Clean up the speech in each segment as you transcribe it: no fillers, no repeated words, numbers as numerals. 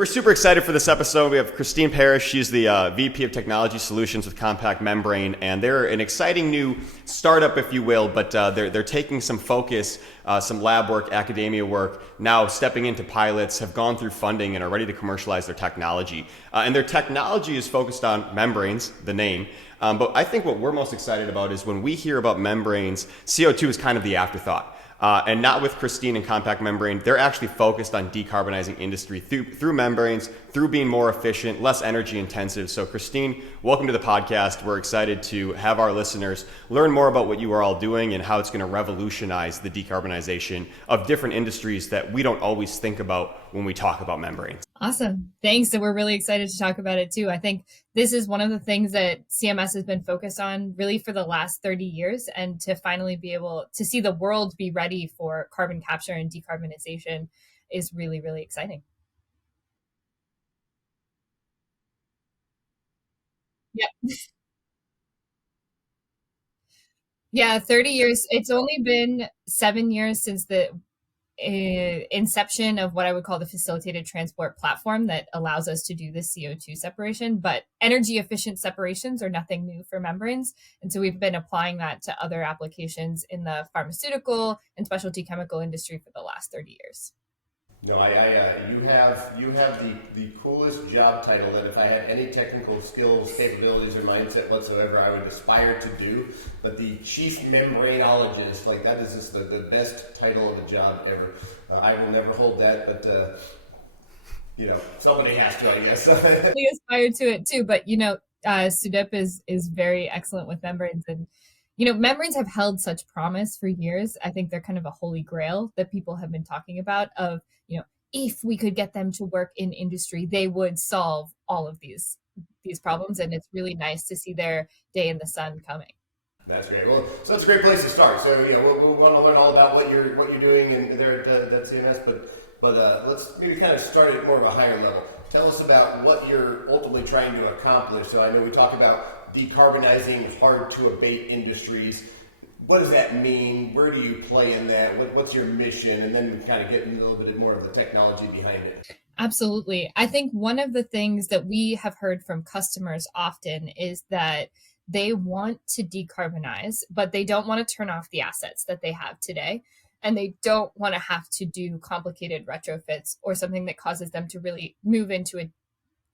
We're super excited for this episode. We have Christine Parrish. She's the VP of Technology Solutions with Compact Membrane, and they're an exciting new startup, if you will, but they're taking some focus, some lab work, academia work, now stepping into pilots, have gone through funding, and are ready to commercialize their technology. And their technology is focused on membranes, the name. But I think what we're most excited about is when we hear about membranes, CO2 is kind of the afterthought. And not with Christine and Compact Membrane. They're actually focused on decarbonizing industry through membranes, through being more efficient, less energy intensive. So Christine, welcome to the podcast. We're excited to have our listeners learn more about what you are all doing and how it's going to revolutionize the decarbonization of different industries that we don't always think about when we talk about membranes. Awesome. Thanks. And we're really excited to talk about it too. I think this is one of the things that CMS has been focused on really for the last 30 years, and to finally be able to see the world be ready for carbon capture and decarbonization is really, really exciting. Yeah. Yeah, 30 years. It's only been 7 years since the inception of what I would call the facilitated transport platform that allows us to do the CO2 separation. But energy efficient separations are nothing new for membranes. And so we've been applying that to other applications in the pharmaceutical and specialty chemical industry for the last 30 years. No, you have the coolest job title that if I had any technical skills, capabilities, or mindset whatsoever, I would aspire to do. But the chief membranologist, like that is just the best title of a job ever. I will never hold that, but somebody has to, I guess. We aspire to it too, but Sudip is very excellent with membranes, and membranes have held such promise for years. I think they're kind of a holy grail that people have been talking about of, if we could get them to work in industry, they would solve all of these problems. And it's really nice to see their day in the sun coming. That's great. Well, so that's a great place to start. So, we'll want to learn all about what you're doing there at CMS, but let's maybe kind of start at more of a higher level. Tell us about what you're ultimately trying to accomplish. So I know we talk about decarbonizing hard-to-abate industries. What does that mean? Where do you play in that? What's your mission? And then kind of get into a little bit more of the technology behind it. Absolutely. I think one of the things that we have heard from customers often is that they want to decarbonize, but they don't want to turn off the assets that they have today. And they don't want to have to do complicated retrofits or something that causes them to really move into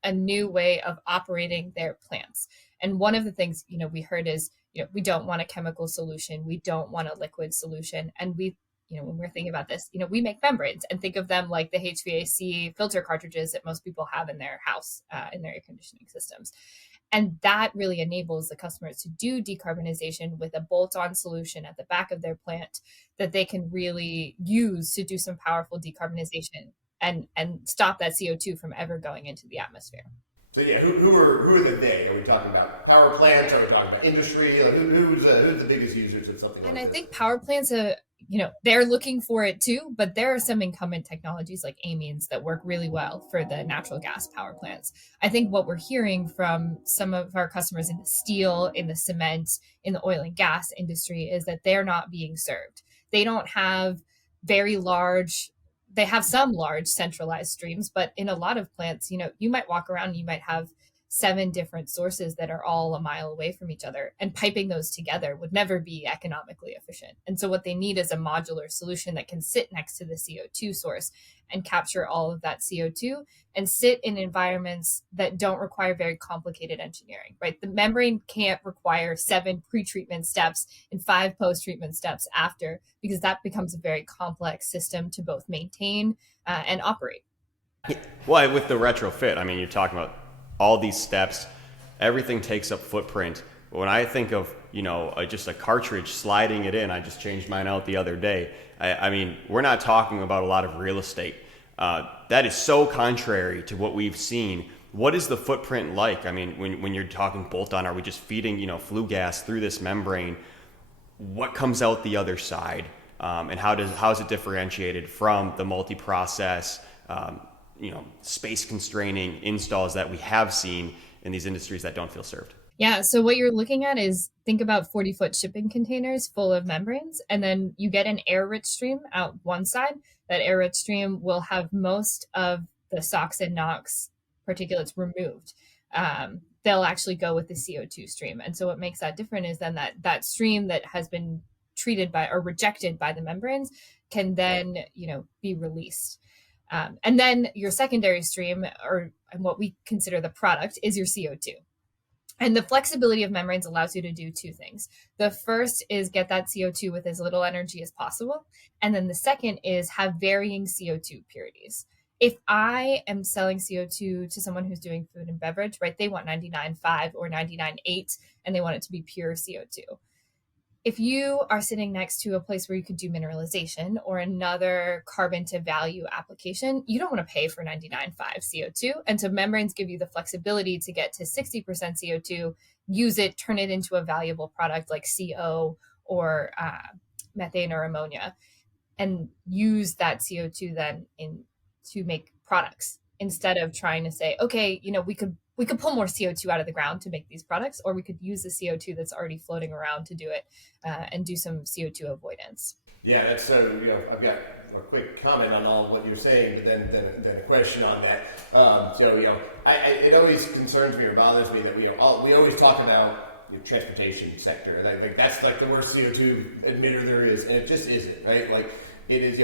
a new way of operating their plants. And one of the things, we heard is, we don't want a chemical solution. We don't want a liquid solution. And when we're thinking about this, we make membranes, and think of them like the HVAC filter cartridges that most people have in their house, in their air conditioning systems. And that really enables the customers to do decarbonization with a bolt-on solution at the back of their plant that they can really use to do some powerful decarbonization and stop that CO2 from ever going into the atmosphere. So yeah, who are the they? Are we talking about power plants? Are we talking about industry? Like who's the biggest users of something like this? And I think power plants, they're looking for it too, but there are some incumbent technologies like amines that work really well for the natural gas power plants. I think what we're hearing from some of our customers in the steel, in the cement, in the oil and gas industry is that they're not being served. They don't have they have some large centralized streams, but in a lot of plants, you might walk around and you might have 7 different sources that are all a mile away from each other, and piping those together would never be economically efficient. And so what they need is a modular solution that can sit next to the CO2 source and capture all of that CO2 and sit in environments that don't require very complicated engineering, right? The membrane can't require 7 pre-treatment steps and 5 post-treatment steps after, because that becomes a very complex system to both maintain and operate. Well, with the retrofit, you're talking about all these steps, everything takes up footprint. When I think of, just a cartridge, sliding it in, I just changed mine out the other day. We're not talking about a lot of real estate. That is so contrary to what we've seen. What is the footprint like? When you're talking bolt-on, are we just feeding, flue gas through this membrane? What comes out the other side? And how is it differentiated from the multi-process, space constraining installs that we have seen in these industries that don't feel served? Yeah. So what you're looking at is, think about 40-foot shipping containers full of membranes, and then you get an air rich stream out one side. That air rich stream will have most of the SOx and NOx particulates removed, they'll actually go with the CO2 stream. And so what makes that different is then that stream that has been treated by or rejected by the membranes can then, be released. And then your secondary stream, and what we consider the product, is your CO2. And the flexibility of membranes allows you to do two things. The first is get that CO2 with as little energy as possible. And then the second is have varying CO2 purities. If I am selling CO2 to someone who's doing food and beverage, right, they want 99.5 or 99.8, and they want it to be pure CO2. If you are sitting next to a place where you could do mineralization or another carbon to value application, you don't want to pay for 99.5 CO2. And so membranes give you the flexibility to get to 60% CO2, use it, turn it into a valuable product like CO or methane or ammonia, and use that CO2 then to make products, instead of trying to say, okay, we could pull more CO2 out of the ground to make these products, or we could use the CO2 that's already floating around to do it and do some CO2 avoidance. Yeah, that's so. I've got a quick comment on all what you're saying, but then a question on that. It always concerns me or bothers me that we always talk about the transportation sector, and I think that's like the worst CO2 emitter there is, and it just isn't, right? Like it is.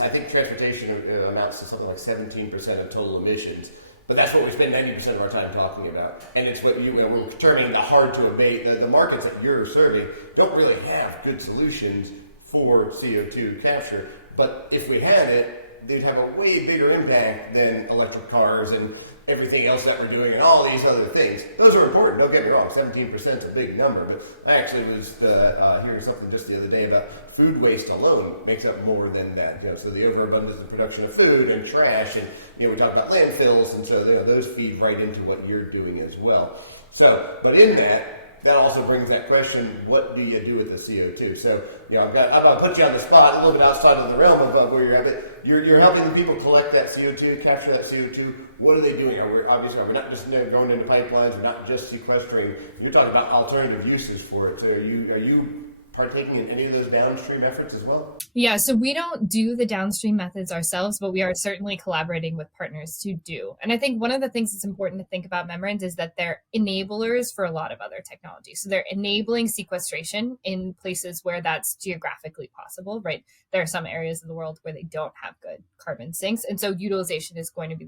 I think transportation amounts to something like 17% of total emissions. But that's what we spend 90% of our time talking about. And it's what we're turning the hard to abate. The markets that you're serving don't really have good solutions for CO2 capture. But if we had it, they'd have a way bigger impact than electric cars and everything else that we're doing and all these other things. Those are important, don't get me wrong. 17% is a big number. But I actually was hearing something just the other day about food waste alone makes up more than that. So the overabundance of production of food and trash, and we talk about landfills, and so those feed right into what you're doing as well. So, but in that also brings that question: what do you do with the CO2? So, I'm going to put you on the spot a little bit outside of the realm of where you're at. But you're helping people collect that CO2, capture that CO2. What are they doing? Are we not just going into pipelines? We're not just sequestering. You're talking about alternative uses for it. So, are you partaking in any of those downstream efforts as well? Yeah, so we don't do the downstream methods ourselves, but we are certainly collaborating with partners to do. And I think one of the things that's important to think about membranes is that they're enablers for a lot of other technologies. So they're enabling sequestration in places where that's geographically possible, right? There are some areas of the world where they don't have good carbon sinks. And so utilization is going to be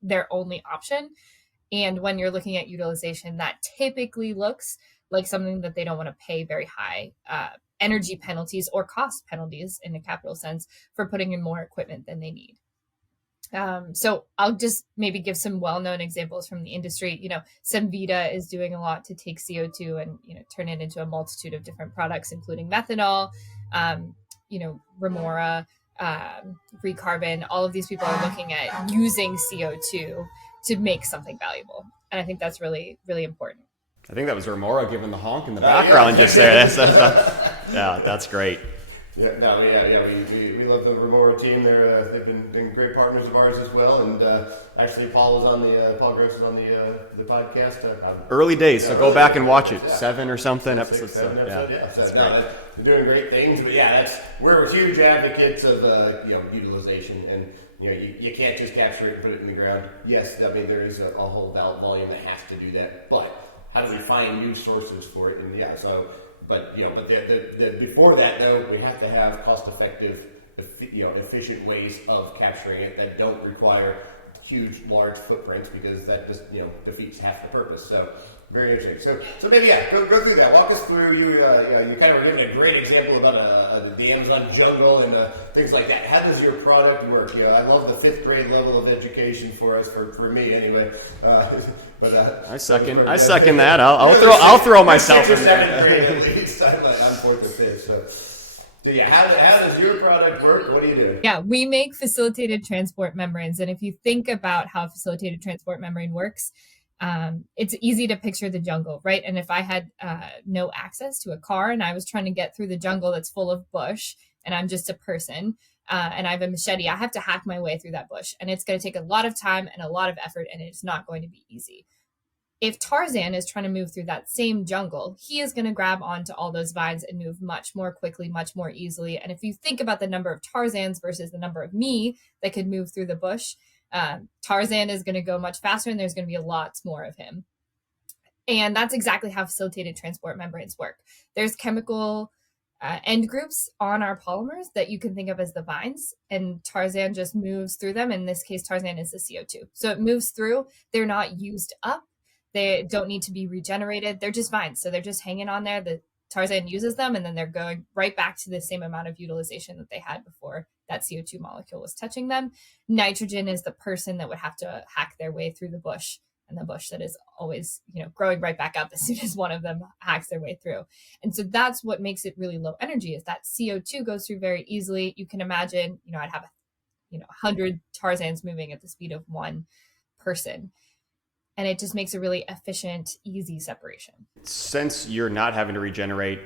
their only option. And when you're looking at utilization, that typically looks like something that they don't want to pay very high energy penalties or cost penalties in a capital sense for putting in more equipment than they need. So I'll just maybe give some well-known examples from the industry. Cemvita is doing a lot to take CO2 and, turn it into a multitude of different products, including methanol, Remora, Recarbon. All of these people are looking at using CO2 to make something valuable. And I think that's really, really important. I think that was Remora giving the honk in the background just there. That's great. We love the Remora team. They've been great partners of ours as well. And actually, Paul Gross is on the podcast. Early days, so go back and watch it. Yeah. 7 or something episodes. Seven episodes. That's great. They're doing great things. But we're huge advocates of utilization, and you can't just capture it and put it in the ground. Yes, there is a whole volume that has to do that, but how do we find new sources for it? And but before that though, we have to have cost-effective, efficient ways of capturing it that don't require huge, large footprints, because that just defeats half the purpose. So very interesting. So maybe go through that. Walk us through. You kind of were giving a great example about the Amazon jungle and things like that. How does your product work? I love the 5th grade level of education for us, for me anyway. I second that. I'll throw myself in there. 6th or 7th grade at least. I'm 4th or 5th. So how does your product work? What do you do? Yeah, we make facilitated transport membranes. And if you think about how a facilitated transport membrane works, it's easy to picture the jungle, right? And if I had no access to a car and I was trying to get through the jungle that's full of bush, and I'm just a person, and I have a machete, I have to hack my way through that bush. And it's going to take a lot of time and a lot of effort, and it's not going to be easy. If Tarzan is trying to move through that same jungle, he is going to grab onto all those vines and move much more quickly, much more easily. And if you think about the number of Tarzans versus the number of me that could move through the bush, Tarzan is going to go much faster, and there's going to be a lot more of him. And that's exactly how facilitated transport membranes work. There's chemical end groups on our polymers that you can think of as the vines, and Tarzan just moves through them. In this case, Tarzan is the CO2. So it moves through. They're not used up. They don't need to be regenerated. They're just vines. So they're just hanging on there. The Tarzan uses them, and then they're going right back to the same amount of utilization that they had before that CO2 molecule was touching them. Nitrogen is the person that would have to hack their way through the bush, and the bush that is always, growing right back up as soon as one of them hacks their way through. And so that's what makes it really low energy, is that CO2 goes through very easily. You can imagine, I'd have 100 Tarzans moving at the speed of one person. And it just makes a really efficient, easy separation. Since you're not having to regenerate,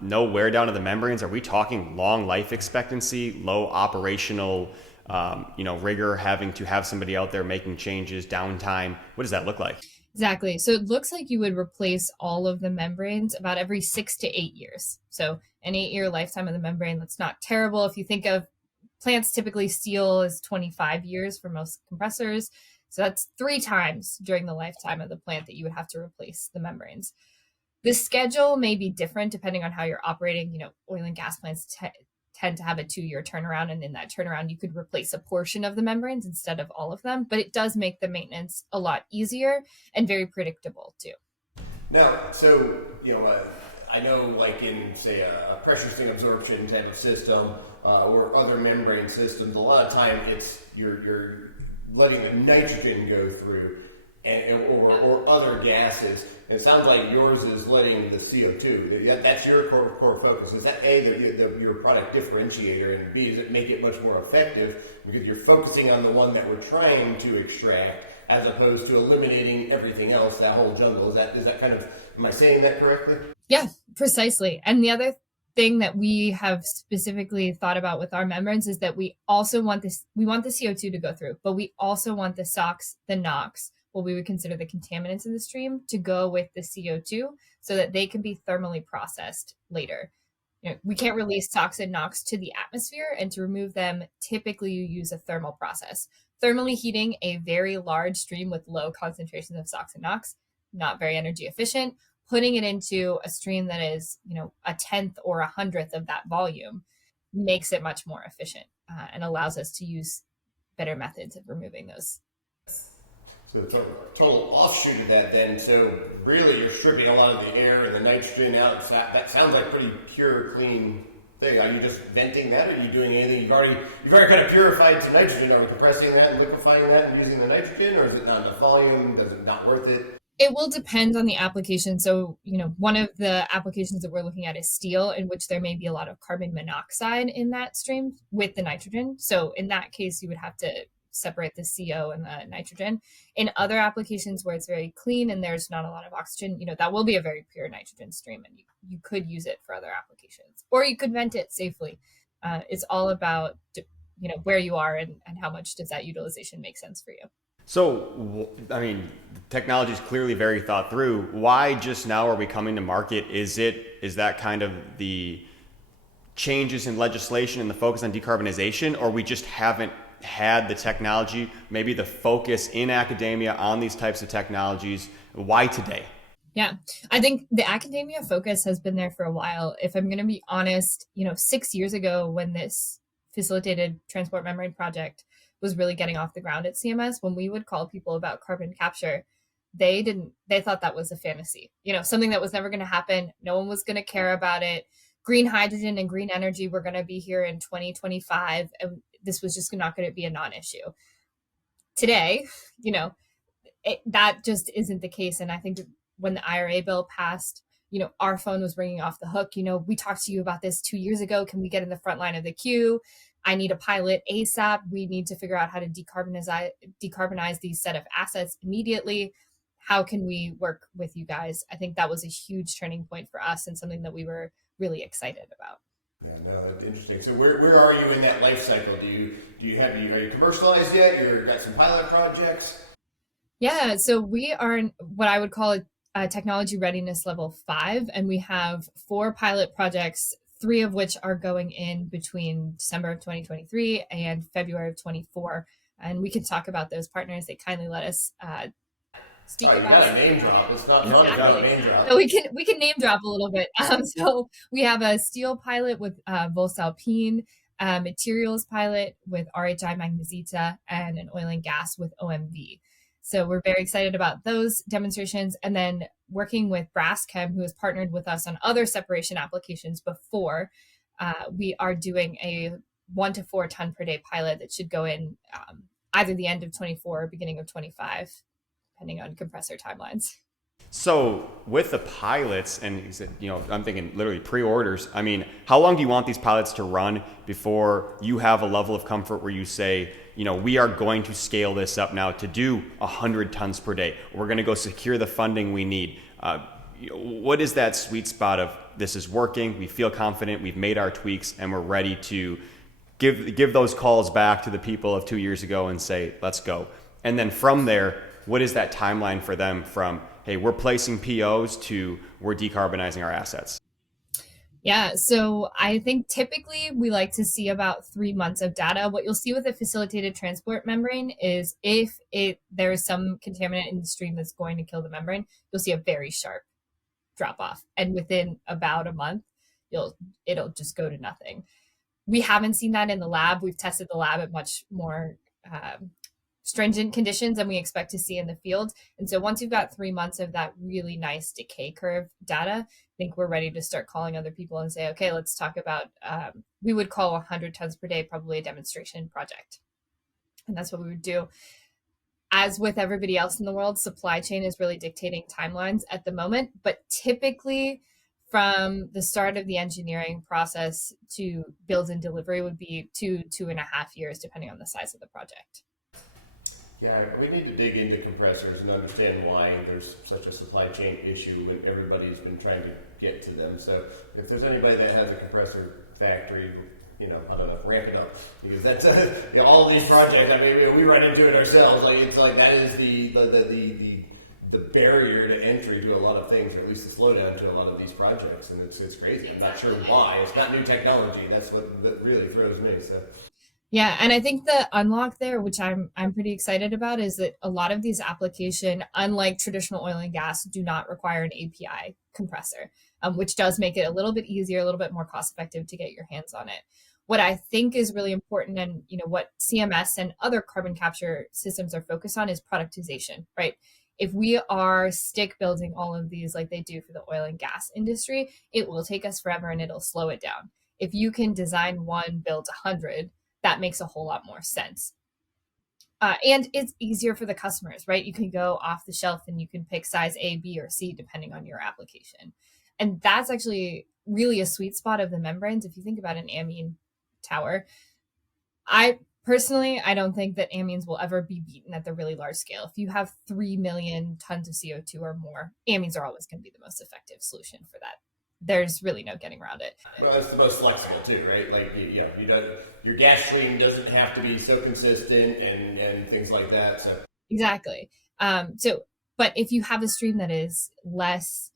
no wear down of the membranes, are we talking long life expectancy, low operational rigor, having to have somebody out there making changes, downtime? What does that look like? Exactly. So it looks like you would replace all of the membranes about every 6 to 8 years. So an 8-year lifetime of the membrane, that's not terrible. If you think of plants, typically steel is 25 years for most compressors. So that's 3 times during the lifetime of the plant that you would have to replace the membranes. The schedule may be different depending on how you're operating. Oil and gas plants tend to have a 2-year turnaround, and in that turnaround, you could replace a portion of the membranes instead of all of them. But it does make the maintenance a lot easier and very predictable too. Now, so I know, like in say a pressure sting absorption type of system or other membrane systems, a lot of time it's you're letting the nitrogen go through, or other gases. And it sounds like yours is letting the CO2. That's your core focus. Is that A, your product differentiator, and B, does it make it much more effective because you're focusing on the one that we're trying to extract as opposed to eliminating everything else, that whole jungle? Is that kind of, am I saying that correctly? Yeah, precisely. And the other thing that we have specifically thought about with our membranes is that we also want this, we want the CO2 to go through, but we also want the SOx, the NOx, what we would consider the contaminants in the stream, to go with the CO2 so that they can be thermally processed later. We can't release SOx and NOx to the atmosphere, and to remove them, typically you use a thermal process. Thermally heating a very large stream with low concentrations of SOx and NOx, not very energy efficient. Putting it into a stream that is, a 10th or 100th of that volume makes it much more efficient and allows us to use better methods of removing those. So the total offshoot of that then, so really you're stripping a lot of the air and the nitrogen out. That sounds like pretty pure, clean thing. Are you just venting that, or are you doing anything? You've already kind of purified to nitrogen. Are we compressing that and liquefying that and using the nitrogen, or is it not enough volume? Does it not worth it? It will depend on the application. So, one of the applications that we're looking at is steel, in which there may be a lot of carbon monoxide in that stream with the nitrogen. So in that case, you would have to separate the CO and the nitrogen. In other applications where it's very clean and there's not a lot of oxygen, that will be a very pure nitrogen stream, and you could use it for other applications, or you could vent it safely. It's all about, where you are and how much does that utilization make sense for you. So, technology is clearly very thought through. Why just now are we coming to market? Is that kind of the changes in legislation and the focus on decarbonization, or we just haven't had the technology, maybe the focus in academia on these types of technologies? Why today? Yeah, I think the academia focus has been there for a while. If I'm going to be honest, 6 years ago, when this facilitated transport membrane project was really getting off the ground at CMS, when we would call people about carbon capture, they thought that was a fantasy, something that was never going to happen. No one was going to care about it. Green hydrogen and green energy were going to be here in 2025, and this was just not going to be a non-issue. Today, that just isn't the case. And I think when the IRA bill passed, our phone was ringing off the hook. We talked to you about this 2 years ago. Can we get in the front line of the queue? I need a pilot ASAP. We need to figure out how to decarbonize these set of assets immediately. How can we work with you guys? I think that was a huge turning point for us, and something that we were really excited about. Yeah, no, that's interesting. So where are you in that life cycle? Are you commercialized yet? You've got some pilot projects? Yeah, so we are in what I would call a technology readiness level 5, and we have 4 pilot projects, 3 of which are going in between December of 2023 and February of 24. And we can talk about those partners. They kindly let us speak Oh, you about got a name drop. It's not fun Exactly. without a name drop. So we can name drop a little bit. So we have a steel pilot with Voestalpine, materials pilot with RHI Magnesita, and an oil and gas with OMV. So we're very excited about those demonstrations. And then working with Braschem, who has partnered with us on other separation applications before, we are doing a 1 to 4 ton per day pilot that should go in either the end of 24 or beginning of 25, depending on compressor timelines. So with the pilots, and I'm thinking literally pre-orders. I mean, how long do you want these pilots to run before you have a level of comfort where you say, we are going to scale this up now to do 100 tons per day. We're going to go secure the funding we need. What is that sweet spot of this is working? We feel confident. We've made our tweaks, and we're ready to give those calls back to the people of 2 years ago and say, let's go. And then from there, what is that timeline for them from, hey, we're placing POs to we're decarbonizing our assets? Yeah, so I think typically we like to see about 3 months of data. What you'll see with a facilitated transport membrane is if there is some contaminant in the stream that's going to kill the membrane, you'll see a very sharp drop off. And within about a month, it'll just go to nothing. We haven't seen that in the lab. We've tested the lab at much more stringent conditions than we expect to see in the field. And so once you've got 3 months of that really nice decay curve data, I think we're ready to start calling other people and say, okay, let's talk about, we would call 100 tons per day probably a demonstration project. And that's what we would do. As with everybody else in the world, supply chain is really dictating timelines at the moment, but typically from the start of the engineering process to build and delivery would be 2.5 years, depending on the size of the project. Yeah, we need to dig into compressors and understand why there's such a supply chain issue and everybody's been trying to get to them. So if there's anybody that has a compressor factory, I don't know, ramp it up, because that's all of these projects. I mean, we run into it ourselves. Like it's like that is the barrier to entry to a lot of things, or at least the slowdown to a lot of these projects, and it's crazy. I'm not sure why. It's not new technology. That's what really throws me. So. Yeah, and I think the unlock there, which I'm pretty excited about, is that a lot of these applications, unlike traditional oil and gas, do not require an API compressor, which does make it a little bit easier, a little bit more cost effective to get your hands on it. What I think is really important, and what CMS and other carbon capture systems are focused on, is productization, right? If we are stick building all of these like they do for the oil and gas industry, it will take us forever and it'll slow it down. If you can design one, build 100, that makes a whole lot more sense. And it's easier for the customers, right? You can go off the shelf and you can pick size A, B, or C, depending on your application. And that's actually really a sweet spot of the membranes. If you think about an amine tower, I don't think that amines will ever be beaten at the really large scale. If you have 3 million tons of CO2 or more, amines are always going to be the most effective solution for that. There's really no getting around it. Well, it's the most flexible too, right? Like, your gas stream doesn't have to be so consistent and things like that. So exactly. But if you have a stream that is less,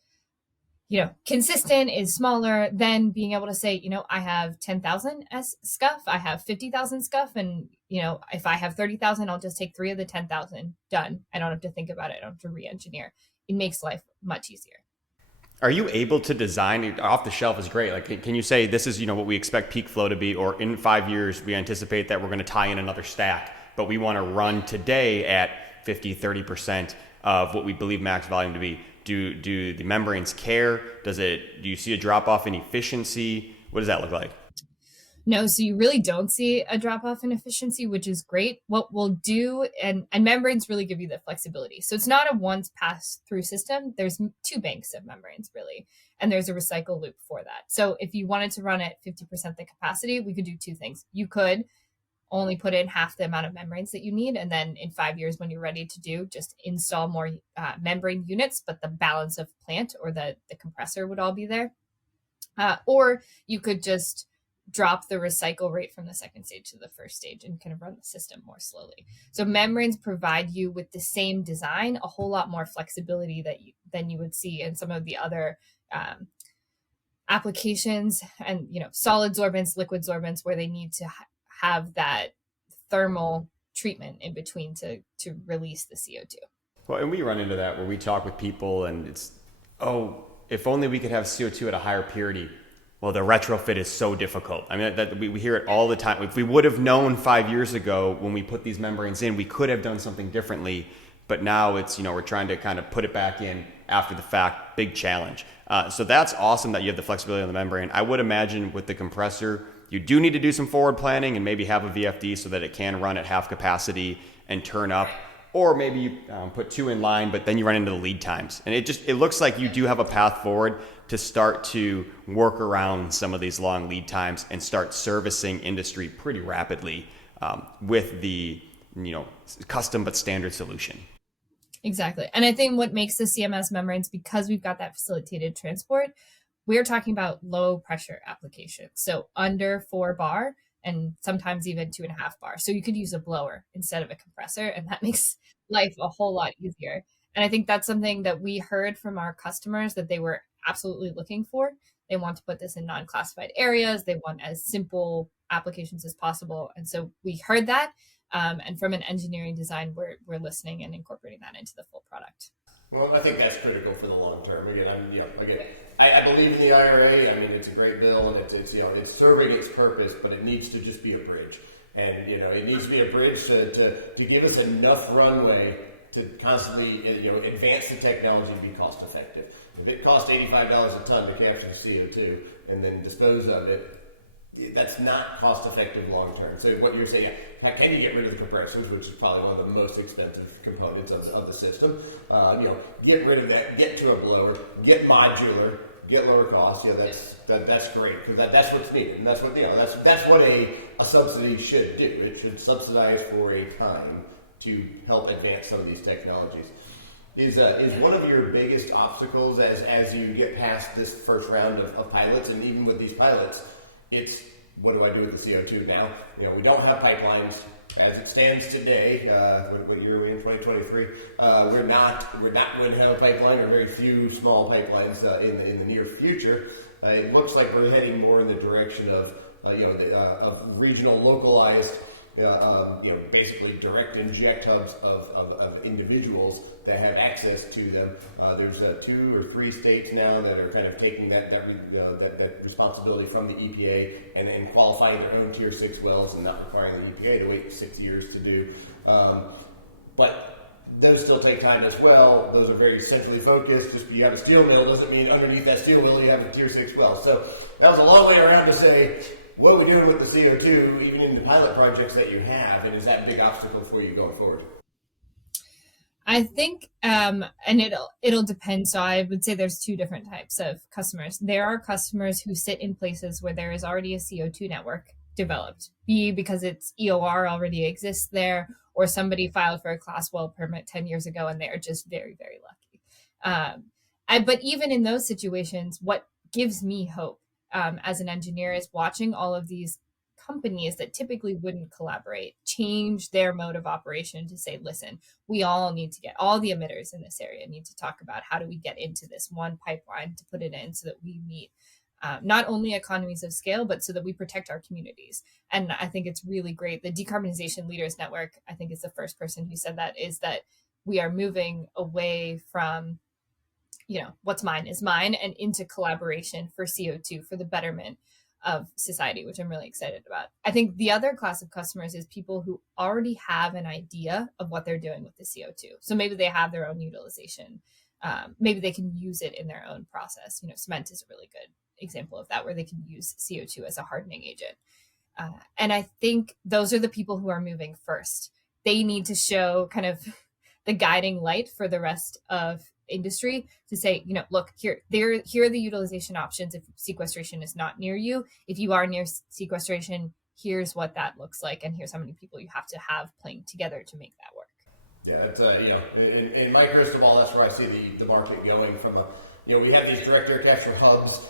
consistent, is smaller, then being able to say, I have 10,000 scuff, I have 50,000 scuff, and if I have 30,000, I'll just take 3 of the 10,000. Done. I don't have to think about it. I don't have to re-engineer. It makes life much easier. Are you able to design off the shelf? Is great. Like, can you say this is what we expect peak flow to be, or in 5 years we anticipate that we're going to tie in another stack, but we want to run today at 50-30% of what we believe max volume to be? Do the membranes care? Do you see a drop off in efficiency? What does that look like? No, so you really don't see a drop off in efficiency, which is great. What we'll do, and membranes really give you the flexibility. So it's not a once pass through system. There's 2 banks of membranes really, and there's a recycle loop for that. So if you wanted to run at 50% the capacity, we could do 2 things. You could only put in half the amount of membranes that you need, and then in 5 years when you're ready to do, just install more membrane units, but the balance of plant or the compressor would all be there. Or you could just drop the recycle rate from the second stage to the first stage and kind of run the system more slowly. So membranes provide you with the same design, a whole lot more flexibility than you would see in some of the other applications, and solid sorbents, liquid sorbents, where they need to have that thermal treatment in between to release the CO2. Well, and we run into that where we talk with people and it's, oh, if only we could have CO2 at a higher purity. Well, the retrofit is so difficult. I mean, we hear it all the time. If we would have known 5 years ago when we put these membranes in, we could have done something differently. But now it's, we're trying to kind of put it back in after the fact. Big challenge. So that's awesome that you have the flexibility on the membrane. I would imagine with the compressor, you do need to do some forward planning and maybe have a VFD so that it can run at half capacity and turn up. Or maybe you put 2 in line, but then you run into the lead times. And it looks like you do have a path forward to start to work around some of these long lead times and start servicing industry pretty rapidly with the custom but standard solution. Exactly. And I think what makes the CMS membranes, because we've got that facilitated transport, we're talking about low pressure applications. So under 4 bar and sometimes even 2.5 bar. So you could use a blower instead of a compressor, and that makes life a whole lot easier. And I think that's something that we heard from our customers that they were absolutely looking for. They want to put this in non-classified areas. They want as simple applications as possible. And so we heard that. And from an engineering design, we're listening and incorporating that into the full product. Well, I think that's critical for the long term. I believe in the IRA. I mean, it's a great bill, and it's serving its purpose, but it needs to just be a bridge. And it needs to be a bridge to give us enough runway to constantly advance the technology to be cost effective. If it costs $85 a ton to capture the CO2 and then dispose of it, that's not cost effective long term. So what you're saying, can you get rid of the compressors, which is probably one of the most expensive components of the system? Get rid of that, get to a blower, get modular, get lower cost. That's great because that's what's needed, and that's what that's what a subsidy should do. It should subsidize for a time to help advance some of these technologies. Is one of your biggest obstacles as you get past this first round of pilots, and even with these pilots, it's what do I do with the CO2 now? We don't have pipelines as it stands today. What year are we in? 2023. We're not going to have a pipeline, or very few small pipelines in the near future. It looks like we're heading more in the direction of of regional, localized, basically direct inject hubs of individuals that have access to them. There's 2 or 3 states now that are kind of taking that responsibility from the EPA and qualifying their own Tier 6 wells and not requiring the EPA to wait 6 years to do. But those still take time as well. Those are very centrally focused. Just because you have a steel mill doesn't mean underneath that steel mill you have a Tier 6 well. So that was a long way around to say, what are we doing with the CO2, even in the pilot projects that you have, and is that a big obstacle for you going forward? I think, and it'll depend. So I would say there's 2 different types of customers. There are customers who sit in places where there is already a CO2 network developed, be because its EOR already exists there, or somebody filed for a class well permit 10 years ago, and they're just very, very lucky. But even in those situations, what gives me hope as an engineer is watching all of these companies that typically wouldn't collaborate change their mode of operation to say, listen, we all need to get, all the emitters in this area need to talk about how do we get into this one pipeline to put it in so that we meet not only economies of scale, but so that we protect our communities. And I think it's really great. The Decarbonization Leaders Network, I think is the first person who said that, is that we are moving away from what's mine is mine and into collaboration for CO2, for the betterment of society, which I'm really excited about. I think the other class of customers is people who already have an idea of what they're doing with the CO2. So maybe they have their own utilization. Maybe they can use it in their own process. Cement is a really good example of that, where they can use CO2 as a hardening agent. And I think those are the people who are moving first. They need to show kind of the guiding light for the rest of industry to say, look, here are the utilization options if sequestration is not near you. If you are near sequestration, here's what that looks like, and here's how many people you have to have playing together to make that work. Yeah, it's in my crystal ball, that's where I see the market going from we have these direct air capture hubs.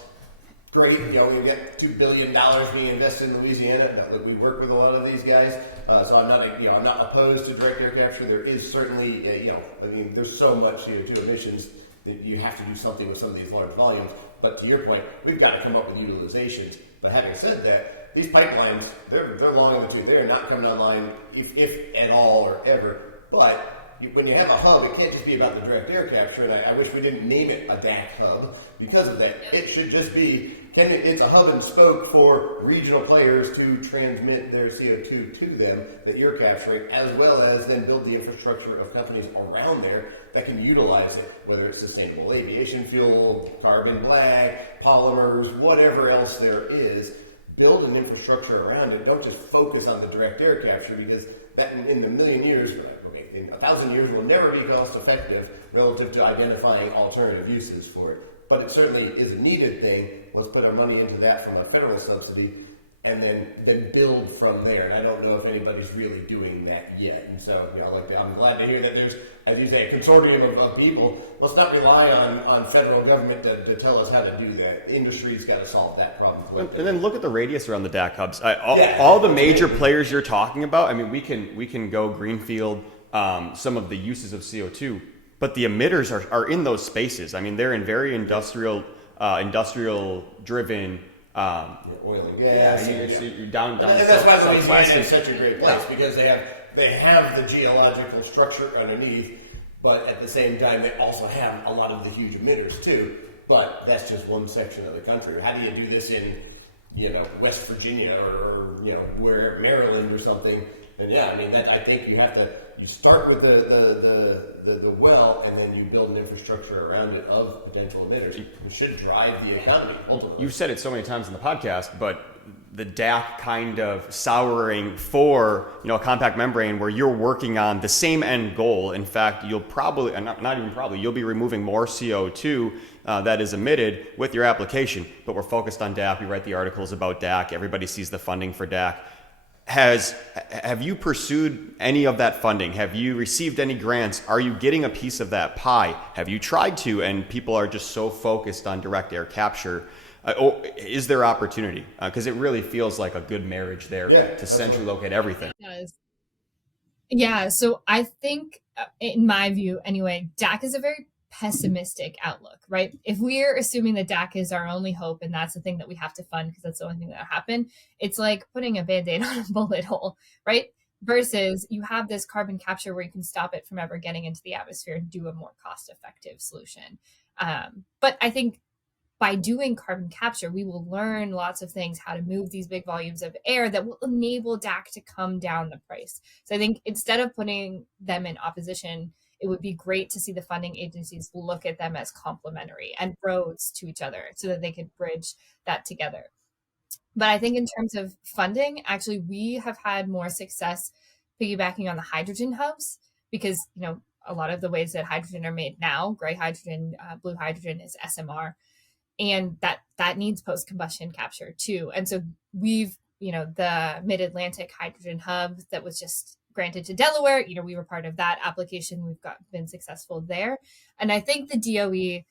Great, we've got $2 billion being invested in Louisiana. We work with a lot of these guys, so I'm not opposed to direct air capture. There is certainly, there's so much CO2 emissions that you have to do something with some of these large volumes. But to your point, we've got to come up with utilizations. But having said that, these pipelines, they're long in the tooth. They're not coming online if at all or ever. But when you have a hub, it can't just be about the direct air capture, and I wish we didn't name it a DAC hub because of that. It should just be, it's a hub and spoke for regional players to transmit their CO2 to them that you're capturing, as well as then build the infrastructure of companies around there that can utilize it, whether it's sustainable aviation fuel, carbon black, polymers, whatever else there is. Build an infrastructure around it. Don't just focus on the direct air capture, because that in a million years, in 1,000 years, will never be cost effective relative to identifying alternative uses for it. But it certainly is a needed thing. Let's put our money into that from a federal subsidy, and then build from there. And I don't know if anybody's really doing that yet. And so, I'm glad to hear that there's, as you say, a consortium of people. Let's not rely on federal government to tell us how to do that. The industry's got to solve that problem. And then look at the radius around the DAC hubs. All the major players you're talking about. I mean, we can go greenfield some of the uses of CO2, but the emitters are in those spaces. I mean, they're in very industrial driven. Oil and gas. You're down. And that's why Louisiana is such a great place, because they have the geological structure underneath, but at the same time they also have a lot of the huge emitters too. But that's just one section of the country. How do you do this in West Virginia or where Maryland or something? And I think you start with the well, and then you build an infrastructure around it of potential emitters. It should drive the economy ultimately. You've said it so many times in the podcast, but the DAC kind of souring for a compact membrane where you're working on the same end goal. In fact, you'll probably, not even probably, you'll be removing more CO2 that is emitted with your application. But we're focused on DAC. We write the articles about DAC. Everybody sees the funding for DAC. Have you pursued any of that funding? Have you received any grants? Are you getting a piece of that pie? Have you tried to, and people are just so focused on direct air capture? Is there opportunity? Because it really feels like a good marriage there to centrally locate everything. It does. Yeah, so I think, in my view anyway, DAC is a very pessimistic outlook, right? If we're assuming that DAC is our only hope and that's the thing that we have to fund because that's the only thing that'll happen, it's like putting a Band-Aid on a bullet hole, right? Versus you have this carbon capture where you can stop it from ever getting into the atmosphere and do a more cost-effective solution. But I think by doing carbon capture, we will learn lots of things, how to move these big volumes of air that will enable DAC to come down the price. So I think instead of putting them in opposition, it would be great to see the funding agencies look at them as complementary and roads to each other so that they could bridge that together. But I think in terms of funding, actually, we have had more success piggybacking on the hydrogen hubs because, a lot of the ways that hydrogen are made now, gray hydrogen, blue hydrogen is SMR, and that needs post-combustion capture too. And so we've, the Mid-Atlantic Hydrogen Hub that was just granted to Delaware, we were part of that application. We've been successful there. And I think the DOE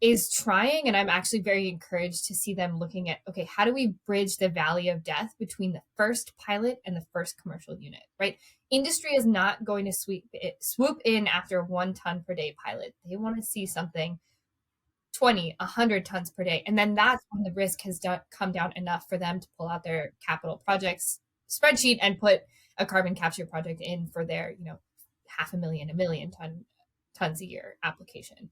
is trying, and I'm actually very encouraged to see them looking at, okay, how do we bridge the valley of death between the first pilot and the first commercial unit, right? Industry is not going to swoop in after 1 ton per day pilot. They want to see something 20, 100 tons per day. And then that's when the risk has come down enough for them to pull out their capital projects spreadsheet and put a carbon capture project in for their, 500,000, 1 million tons a year application.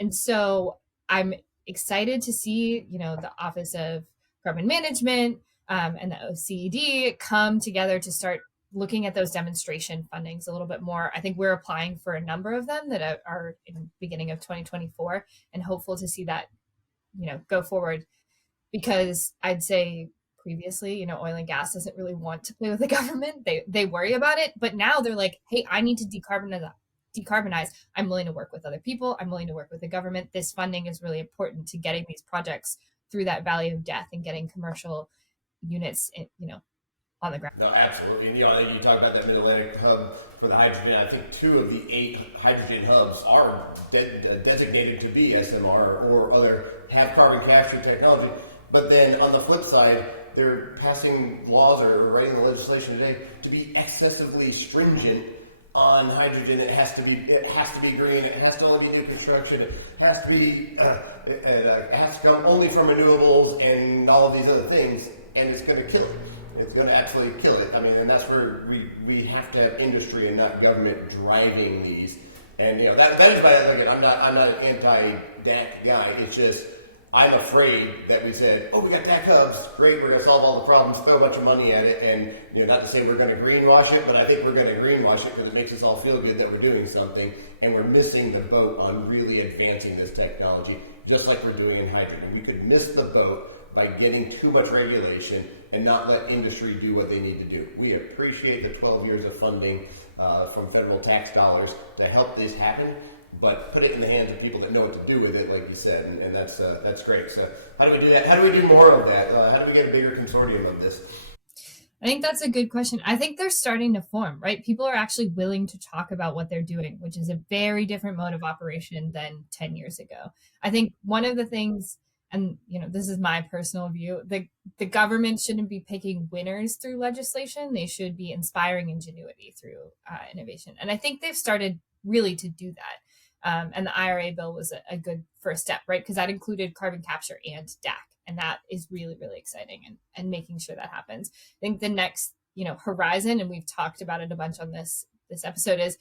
And so I'm excited to see, the Office of Carbon Management and the OCED come together to start looking at those demonstration fundings a little bit more. I think we're applying for a number of them that are in the beginning of 2024 and hopeful to see that, go forward, because I'd say previously, oil and gas doesn't really want to play with the government. They worry about it, but now they're like, hey, I need to decarbonize. I'm willing to work with other people. I'm willing to work with the government. This funding is really important to getting these projects through that valley of death and getting commercial units, on the ground. No, absolutely. And you talk about that Mid-Atlantic hub for the hydrogen. I think 2 of the 8 hydrogen hubs are designated to be SMR or other have carbon capture technology. But then on the flip side, they're passing laws or writing the legislation today to be excessively stringent on hydrogen. It has to be green. It has to only be new construction. It has to be it has to come only from renewables and all of these other things. and it's going to kill it. It's going to absolutely kill it. I mean, and that's where we have to have industry and not government driving these. And that is why I look at. I'm not an anti-DAC guy. It's just I'm afraid that we said, oh, we got DAC hubs, great, we're going to solve all the problems, throw a bunch of money at it, and not to say we're going to greenwash it, but I think we're going to greenwash it because it makes us all feel good that we're doing something, and we're missing the boat on really advancing this technology, just like we're doing in hydrogen. We could miss the boat by getting too much regulation and not let industry do what they need to do. We appreciate the 12 years of funding from federal tax dollars to help this happen, but put it in the hands of people that know what to do with it, like you said, and that's great. So how do we do that? How do we do more of that? How do we get a bigger consortium of this? I think that's a good question. I think they're starting to form, right? People are actually willing to talk about what they're doing, which is a very different mode of operation than 10 years ago. I think one of the things, and this is my personal view, the government shouldn't be picking winners through legislation. They should be inspiring ingenuity through innovation. And I think they've started really to do that. And the IRA bill was a good first step, right? Because that included carbon capture and DAC. And that is really, really exciting and making sure that happens. I think the next, horizon, and we've talked about it a bunch on this episode, is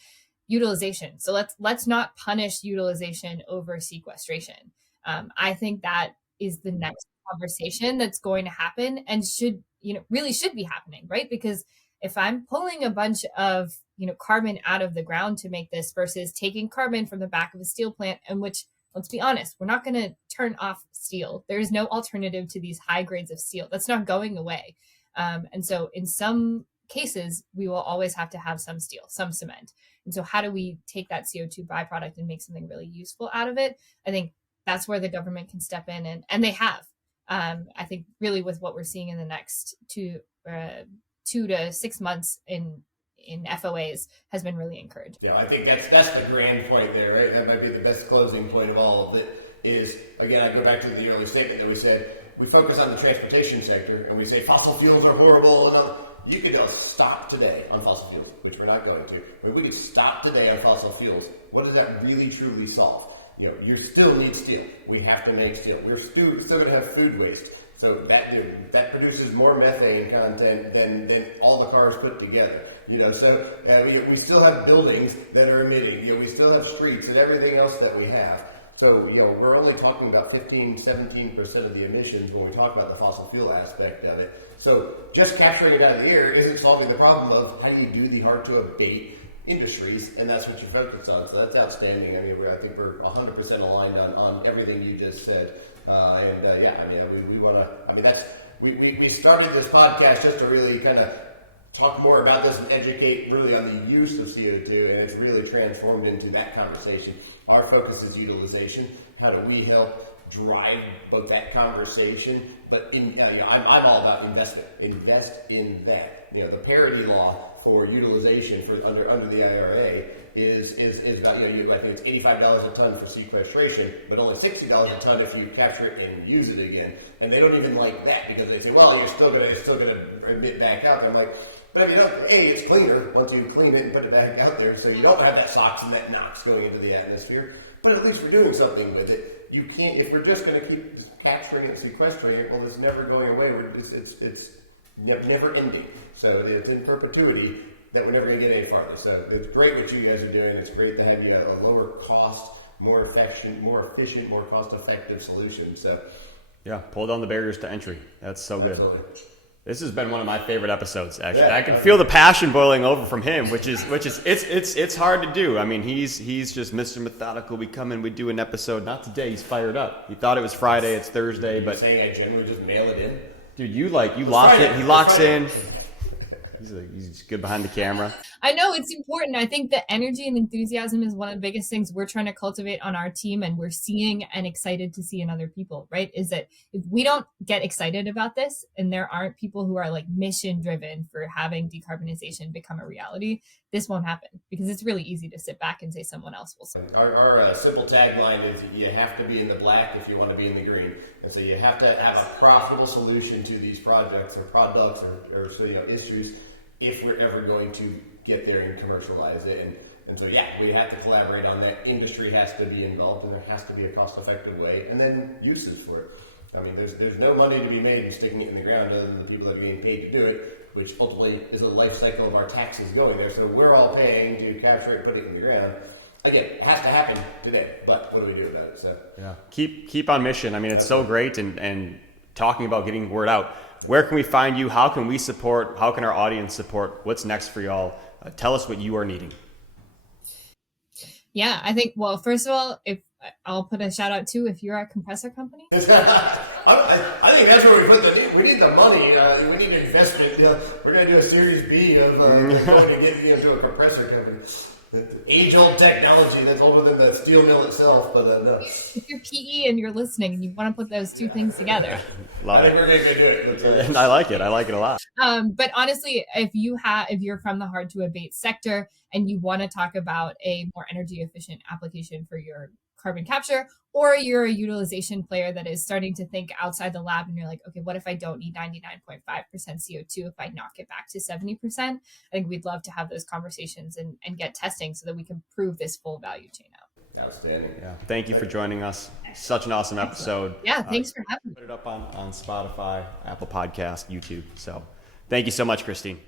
utilization. So let's not punish utilization over sequestration. I think that is the next conversation that's going to happen and really should be happening, right? Because if I'm pulling a bunch of, carbon out of the ground to make this versus taking carbon from the back of a steel plant, in which, let's be honest, we're not going to turn off steel. There is no alternative to these high grades of steel. That's not going away. And so in some cases, we will always have to have some steel, some cement. And so how do we take that CO2 byproduct and make something really useful out of it? I think that's where the government can step in, and they have. I think really with what we're seeing in the next 2 to 6 months in FOAs has been really encouraging. Yeah, I think that's the grand point there, right? That might be the best closing point of all of it is, again, I go back to the early statement that we said, we focus on the transportation sector and we say fossil fuels are horrible. And you could stop today on fossil fuels, which we're not going to. But we could stop today on fossil fuels. What does that really truly solve? You still need steel. We have to make steel. We're still going to have food waste. So that produces more methane content than all the cars put together. We still have buildings that are emitting. We still have streets and everything else that we have. So, we're only talking about 15-17% of the emissions when we talk about the fossil fuel aspect of it. So just capturing it out of the air isn't solving the problem of how do you do the hard-to-abate industries, and that's what you focus on. So that's outstanding. I mean, I think we're 100% aligned on everything you just said. We want to. I mean, we started this podcast just to really kind of talk more about this and educate really on the use of CO2, and it's really transformed into that conversation. Our focus is utilization. How do we help drive both that conversation? But I'm all about investment. Invest in that. The parity law for utilization for under the IRA is about it's $85 a ton for sequestration, but only $60 a ton if you capture it and use it again. And they don't even like that because they say, well, you're still gonna emit back out there. I'm like, but it's cleaner once you clean it and put it back out there, so you don't have that SOx and that NOx going into the atmosphere. But at least we're doing something with it. You can't, if we're just going to keep capturing and sequestering it, well, it's never going away. It's never ending. So it's in perpetuity that we're never going to get any farther. So it's great what you guys are doing. It's great to have you a lower cost, more efficient, more cost-effective solution. So yeah, pull down the barriers to entry. That's so good. Absolutely. This has been one of my favorite episodes, actually. Yeah, I can feel the passion boiling over from him, which is it's hard to do. I mean, he's just Mr. Methodical. We come in, we do an episode. Not today. He's fired up. He thought it was Friday. It's Thursday, but saying I generally just mail it in. Dude, you lock it. He locks in. He's good behind the camera. I know it's important. I think that energy and enthusiasm is one of the biggest things we're trying to cultivate on our team, and we're seeing and excited to see in other people, right? Is that if we don't get excited about this and there aren't people who are like mission driven for having decarbonization become a reality, this won't happen because it's really easy to sit back and say someone else will. Our simple tagline is you have to be in the black if you want to be in the green. And so you have to have a profitable solution to these projects or products or issues if we're ever going to get there and commercialize it. And so, we have to collaborate on that. Industry has to be involved, and there has to be a cost-effective way, and then uses for it. I mean, there's no money to be made in sticking it in the ground other than the people that are getting paid to do it, which ultimately is the life cycle of our taxes going there. So we're all paying to capture it, put it in the ground. Again, it has to happen today, but what do we do about it? So yeah, keep on mission. I mean, it's so great, and talking about getting word out. Where can we find you? How can we support? How can our audience support? What's next for y'all? Tell us what you are needing. Yeah, I think, well, first of all, if I'll put a shout out too, if you're a compressor company. I think that's where we put we need the money. We need investment. We're going to do a Series B of going to get into a compressor company. Age-old technology that's older than the steel mill itself, but no. If you're PE and you're listening and you want to put those two things together. I think we're going to do it. And I like it. I like it a lot. But honestly, if you're from the hard-to-abate sector and you want to talk about a more energy efficient application for your carbon capture, or you're a utilization player that is starting to think outside the lab and you're like, okay, what if I don't need 99.5% CO2 if I knock it back to 70%? I think we'd love to have those conversations and get testing so that we can prove this full value chain out. Outstanding. Yeah. Thank you for joining us. Such an awesome episode. Yeah, thanks for having me. Put it up on Spotify, Apple Podcast, YouTube. So thank you so much, Christine.